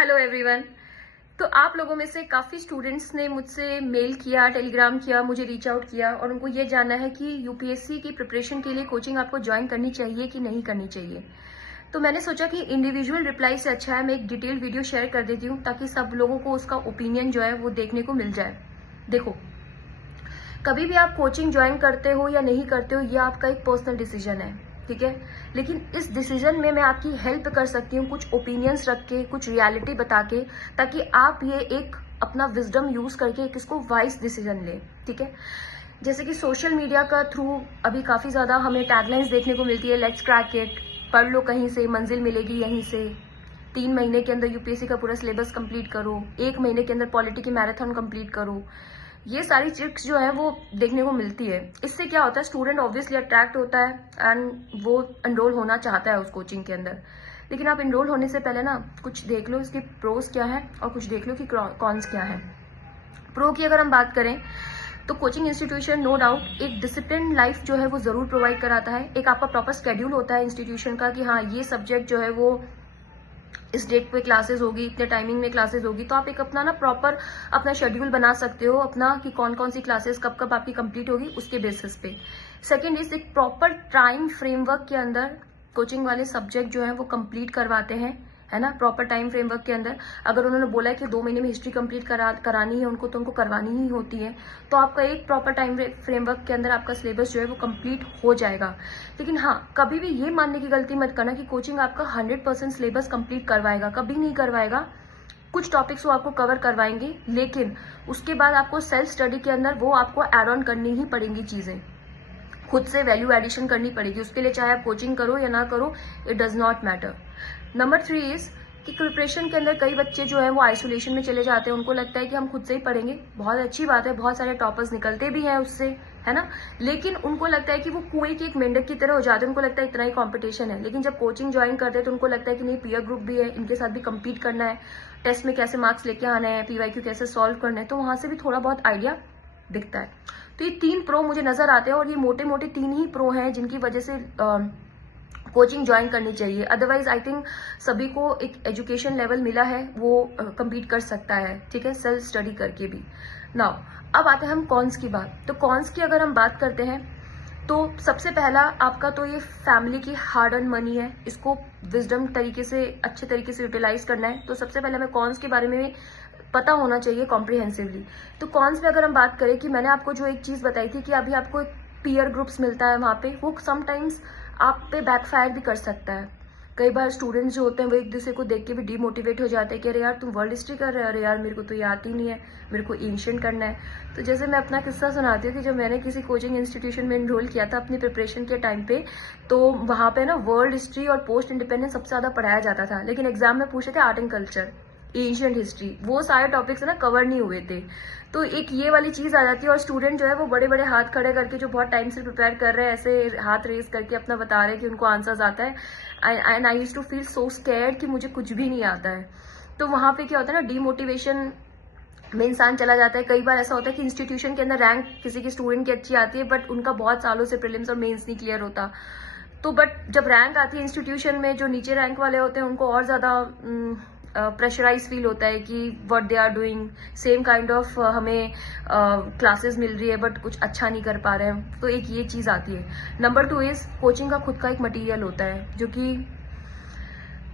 Hello everyone. तो आप लोगों में से काफ़ी स्टूडेंट्स ने मुझसे मेल किया, टेलीग्राम किया, मुझे रीच आउट किया और उनको ये जानना है कि यूपीएससी की प्रिपरेशन के लिए कोचिंग आपको ज्वाइन करनी चाहिए कि नहीं करनी चाहिए। तो मैंने सोचा कि इंडिविजुअल रिप्लाई से अच्छा है मैं एक डिटेल्ड वीडियो शेयर कर देती हूँ ताकि सब लोगों को उसका ओपिनियन जो है वो देखने को मिल जाए। देखो, कभी भी आप कोचिंग ज्वाइन करते हो या नहीं करते हो, यह आपका एक पर्सनल डिसीजन है, ठीक है। लेकिन इस डिसीजन में मैं आपकी हेल्प कर सकती हूँ कुछ ओपिनियंस रख के, कुछ रियलिटी बता के, ताकि आप ये एक अपना विजडम यूज करके एक इसको वाइज डिसीजन ले, ठीक है। जैसे कि सोशल मीडिया का थ्रू अभी काफी ज्यादा हमें टैगलाइंस देखने को मिलती है, लेट्स क्रैक इट, पढ़ लो कहीं से, मंजिल मिलेगी यहीं से, 3 महीने के अंदर यूपीएससी का पूरा सिलेबस कंप्लीट करो, 1 महीने के अंदर पॉलिटी की मैराथन कंप्लीट करो। ये सारी ट्रिक्स जो है वो देखने को मिलती है। इससे क्या होता है, स्टूडेंट ऑब्वियसली अट्रैक्ट होता है एंड वो एनरोल होना चाहता है उस कोचिंग के अंदर। लेकिन आप एनरोल होने से पहले ना कुछ देख लो इसके प्रोस क्या है और कुछ देख लो कि कॉन्स क्या है। प्रो की अगर हम बात करें तो कोचिंग इंस्टीट्यूशन नो डाउट एक डिसिप्लिन लाइफ जो है वो जरूर प्रोवाइड कराता है। एक आपका प्रॉपर शेड्यूल होता है इंस्टीट्यूशन का कि हाँ ये सब्जेक्ट जो है वो इस डेट पे क्लासेस होगी, इतने टाइमिंग में क्लासेस होगी। तो आप एक अपना ना प्रॉपर अपना शेड्यूल बना सकते हो अपना कि कौन कौन सी क्लासेस कब कब आपकी कंप्लीट होगी उसके बेसिस पे। सेकंड इज एक प्रॉपर टाइम फ्रेमवर्क के अंदर कोचिंग वाले सब्जेक्ट जो है वो कंप्लीट करवाते हैं, है ना। प्रॉपर टाइम फ्रेमवर्क के अंदर अगर उन्होंने बोला है कि 2 महीने में हिस्ट्री कंप्लीट करानी है उनको, तो उनको करवानी ही होती है। तो आपका एक प्रॉपर टाइम फ्रेमवर्क के अंदर आपका सिलेबस जो है वो कंप्लीट हो जाएगा। लेकिन हाँ, कभी भी ये मानने की गलती मत करना कि कोचिंग आपका 100% सिलेबस कंप्लीट करवाएगा, कभी नहीं करवाएगा। कुछ टॉपिक्स वो आपको कवर करवाएंगे, लेकिन उसके बाद आपको सेल्फ स्टडी के अंदर वो आपको एड ऑन करनी ही पड़ेंगी, चीजें खुद से वैल्यू एडिशन करनी पड़ेगी उसके लिए, चाहे आप कोचिंग करो या ना करो, it does not matter. Number 3 is कि प्रिपरेशन के अंदर कई बच्चे जो है वो आइसोलेशन में चले जाते हैं, उनको लगता है कि हम खुद से ही पढ़ेंगे। बहुत अच्छी बात है, बहुत सारे टॉपर्स निकलते भी हैं उससे, है ना। लेकिन उनको लगता है कि वो कुएं की एक मेंढक की तरह हो जाते हैं, उनको लगता है इतना ही कंपटीशन है। लेकिन जब कोचिंग ज्वाइन करते हैं तो उनको लगता है कि नहीं, पीयर ग्रुप भी है, इनके साथ भी कम्पीट करना है, टेस्ट में कैसे मार्क्स लेके आना है, पीवाईक्यू कैसे सॉल्व करना है, तो वहां से भी थोड़ा बहुत आइडिया दिखता है। तो ये 3 प्रो मुझे नजर आते हैं और ये मोटे मोटे 3 ही प्रो हैं जिनकी वजह से कोचिंग ज्वाइन करनी चाहिए। अदरवाइज आई थिंक सभी को एक एजुकेशन लेवल मिला है, वो कंप्लीट कर सकता है, ठीक है, सेल्फ स्टडी करके भी। नाउ अब आते हैं हम कॉन्स की बात। तो कॉन्स की अगर हम बात करते हैं तो सबसे पहला आपका तो ये फैमिली की हार्ड अर्न मनी है, इसको विजडम तरीके से अच्छे तरीके से यूटिलाइज करना है। तो सबसे पहले हमें कॉन्स के बारे में पता होना चाहिए कॉम्प्रिहेंसिवली। तो कॉन्स में अगर हम बात करें कि मैंने आपको जो एक चीज बताई थी कि अभी आपको पीयर ग्रुप्स मिलता है वहां पे, वो समटाइम्स आप पे बैकफायर भी कर सकता है। कई बार स्टूडेंट्स जो होते हैं वो एक दूसरे को देख के भी डिमोटिवेट हो जाते हैं कि अरे यार तुम वर्ल्ड हिस्ट्री कर रहे हो, अरे यार मेरे को तो ये आती नहीं है, मेरे को एंशिएंट करना है। तो जैसे मैं अपना किस्सा सुनाती हूँ कि जब मैंने किसी कोचिंग इंस्टीट्यूशन में एनरोल किया था अपनी प्रिपरेशन के टाइम पे, तो वहां पे ना वर्ल्ड हिस्ट्री और पोस्ट इंडिपेंडेंस सबसे ज्यादा पढ़ाया जाता था। लेकिन एग्जाम में पूछे थे art and culture, ancient history, वो सारे टॉपिक्स ना कवर नहीं हुए थे। तो एक ये वाली चीज आ जाती है और स्टूडेंट जो है वो बड़े बड़े हाथ खड़े करके जो बहुत टाइम से प्रिपेयर कर रहे हैं, ऐसे हाथ रेस करके अपना बता रहे हैं कि उनको आंसर्स आता है, and I used to feel so scared कि मुझे कुछ भी नहीं आता है। तो वहां पे क्या होता है ना, डीमोटिवेशन में इंसान चला जाता है। कई बार ऐसा होता है कि इंस्टीट्यूशन के अंदर रैंक किसी की स्टूडेंट की अच्छी आती है, बट उनका बहुत सालों से प्रीलिम्स और मेंस नहीं क्लियर होता। तो बट जब रैंक आती है इंस्टीट्यूशन में, जो नीचे रैंक वाले होते हैं उनको और ज्यादा प्रेशराइज फील होता है कि what they are doing, same kind of हमें क्लासेस मिल रही है बट कुछ अच्छा नहीं कर पा रहे हैं। तो एक ये चीज आती है। नंबर 2 इज कोचिंग का खुद का एक मटेरियल होता है जो कि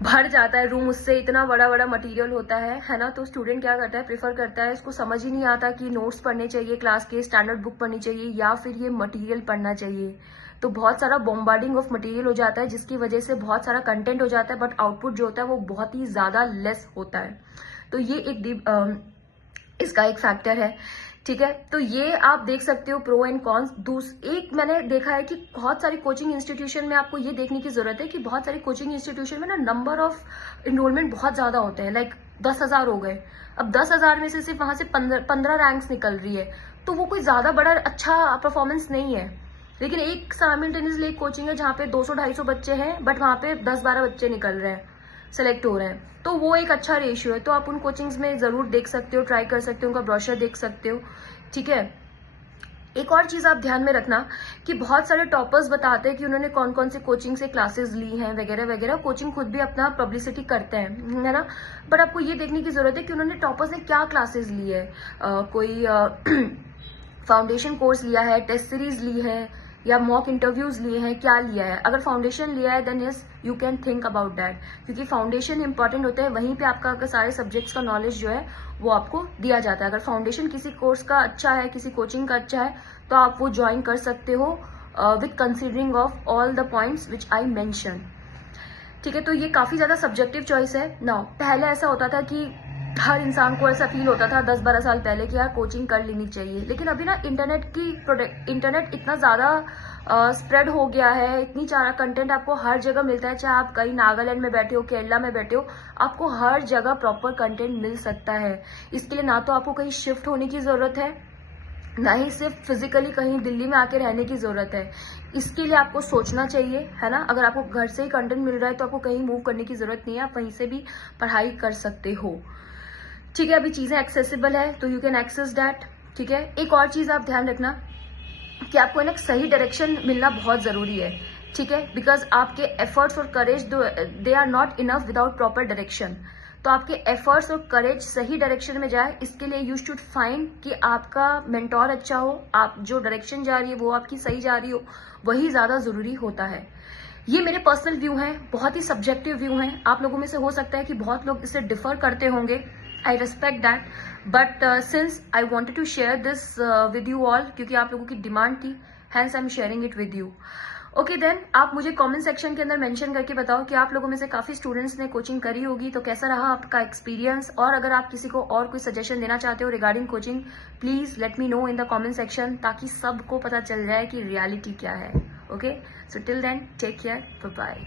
भर जाता है रूम, उससे इतना बड़ा बड़ा मटेरियल होता है ना। तो स्टूडेंट क्या करता है, प्रेफर करता है, इसको समझ ही नहीं आता कि नोट्स पढ़ने चाहिए, क्लास के स्टैंडर्ड बुक पढ़नी चाहिए या फिर ये मटेरियल पढ़ना चाहिए। तो बहुत सारा बॉम्बार्डिंग ऑफ मटेरियल हो जाता है जिसकी वजह से बहुत सारा कंटेंट हो जाता है, बट आउटपुट जो होता है वो बहुत ही ज्यादा लेस होता है। तो ये एक इसका एक फैक्टर है, ठीक है। तो ये आप देख सकते हो प्रो एंड कॉन्स। एक मैंने देखा है कि बहुत सारी कोचिंग इंस्टीट्यूशन में आपको ये देखने की जरूरत है कि बहुत सारी कोचिंग इंस्टीट्यूशन में ना नंबर ऑफ इनरोलमेंट बहुत ज्यादा होते हैं, लाइक 10,000 हो गए। अब 10,000 में से सिर्फ वहां से 15 रैंक्स निकल रही है, तो वो कोई ज्यादा बड़ा अच्छा परफॉर्मेंस नहीं है। लेकिन एक साइमल्टेनियसली एक कोचिंग है जहाँ पे 200-250 बच्चे हैं, बट वहां पे 10-12 बच्चे निकल रहे हैं, सेलेक्ट हो रहे हैं। तो वो एक अच्छा रेशियो है। तो आप उन कोचिंग्स में जरूर देख सकते हो, ट्राई कर सकते हो, उनका ब्रोशर देख सकते हो, ठीक है। एक और चीज आप ध्यान में रखना कि बहुत सारे टॉपर्स बताते हैं कि उन्होंने कौन कौन से कोचिंग से क्लासेस ली हैं वगैरह वगैरह। कोचिंग खुद भी अपना पब्लिसिटी करते हैं, है ना। बट आपको ये देखने की जरूरत है कि उन्होंने टॉपर्स ने क्या क्लासेस ली है। कोई फाउंडेशन कोर्स लिया है, टेस्ट सीरीज ली है, या मॉक इंटरव्यूज लिए हैं, क्या लिया है। अगर फाउंडेशन लिया है then yes you can think about that, क्योंकि फाउंडेशन इंपॉर्टेंट होता है। वहीं पे आपका सारे सब्जेक्ट्स का नॉलेज जो है वो आपको दिया जाता है। अगर फाउंडेशन किसी कोर्स का अच्छा है, किसी कोचिंग का अच्छा है, तो आप वो ज्वाइन कर सकते हो with considering of all the points which I mention. ठीक है, तो ये काफी ज्यादा सब्जेक्टिव चॉइस है। नाउ पहले ऐसा होता था कि हर इंसान को ऐसा फील होता था 10-12 साल पहले कि यार कोचिंग कर लेनी चाहिए, लेकिन अभी ना इंटरनेट इतना ज्यादा स्प्रेड हो गया है, इतनी सारा कंटेंट आपको हर जगह मिलता है। चाहे आप कहीं नागालैंड में बैठे हो, केरला में बैठे हो, आपको हर जगह प्रॉपर कंटेंट मिल सकता है। इसके लिए ना तो आपको कहीं शिफ्ट होने की जरूरत है, ना ही सिर्फ फिजिकली कहीं दिल्ली में आके रहने की जरूरत है। इसके लिए आपको सोचना चाहिए, है ना। अगर आपको घर से ही कंटेंट मिल रहा है तो आपको कहीं मूव करने की जरूरत नहीं है, आप वहीं से भी पढ़ाई कर सकते हो। ठीक है, अभी चीजें एक्सेसिबल है तो यू कैन एक्सेस दैट। ठीक है, एक और चीज आप ध्यान रखना कि आपको ना सही डायरेक्शन मिलना बहुत जरूरी है। ठीक है, बिकॉज आपके एफर्ट्स और courage they are not enough without proper direction. तो आपके एफर्ट्स और करेज सही डायरेक्शन में जाए, इसके लिए यू शुड फाइंड कि आपका मेंटोर अच्छा हो, आप जो डायरेक्शन जा रही है वो आपकी सही जा रही हो, वही ज्यादा जरूरी होता है। ये मेरे पर्सनल व्यू हैं, बहुत ही सब्जेक्टिव व्यू हैं। आप लोगों में से हो सकता है कि बहुत लोग इससे डिफर करते होंगे, I respect that, but since I wanted to share this with you all, क्योंकि आप लोगों की डिमांड थी, hence I am sharing it with you. Okay then, आप मुझे कमेंट सेक्शन के अंदर मेंशन करके बताओ कि आप लोगों में से काफी स्टूडेंट्स ने कोचिंग करी होगी, तो कैसा रहा आपका एक्सपीरियंस। और अगर आप किसी को और कोई सजेशन देना चाहते हो regarding coaching, please let me know in the comment section, ताकि सबको पता चल जाए कि रियलिटी क्या है। Okay, so till then take care, bye bye.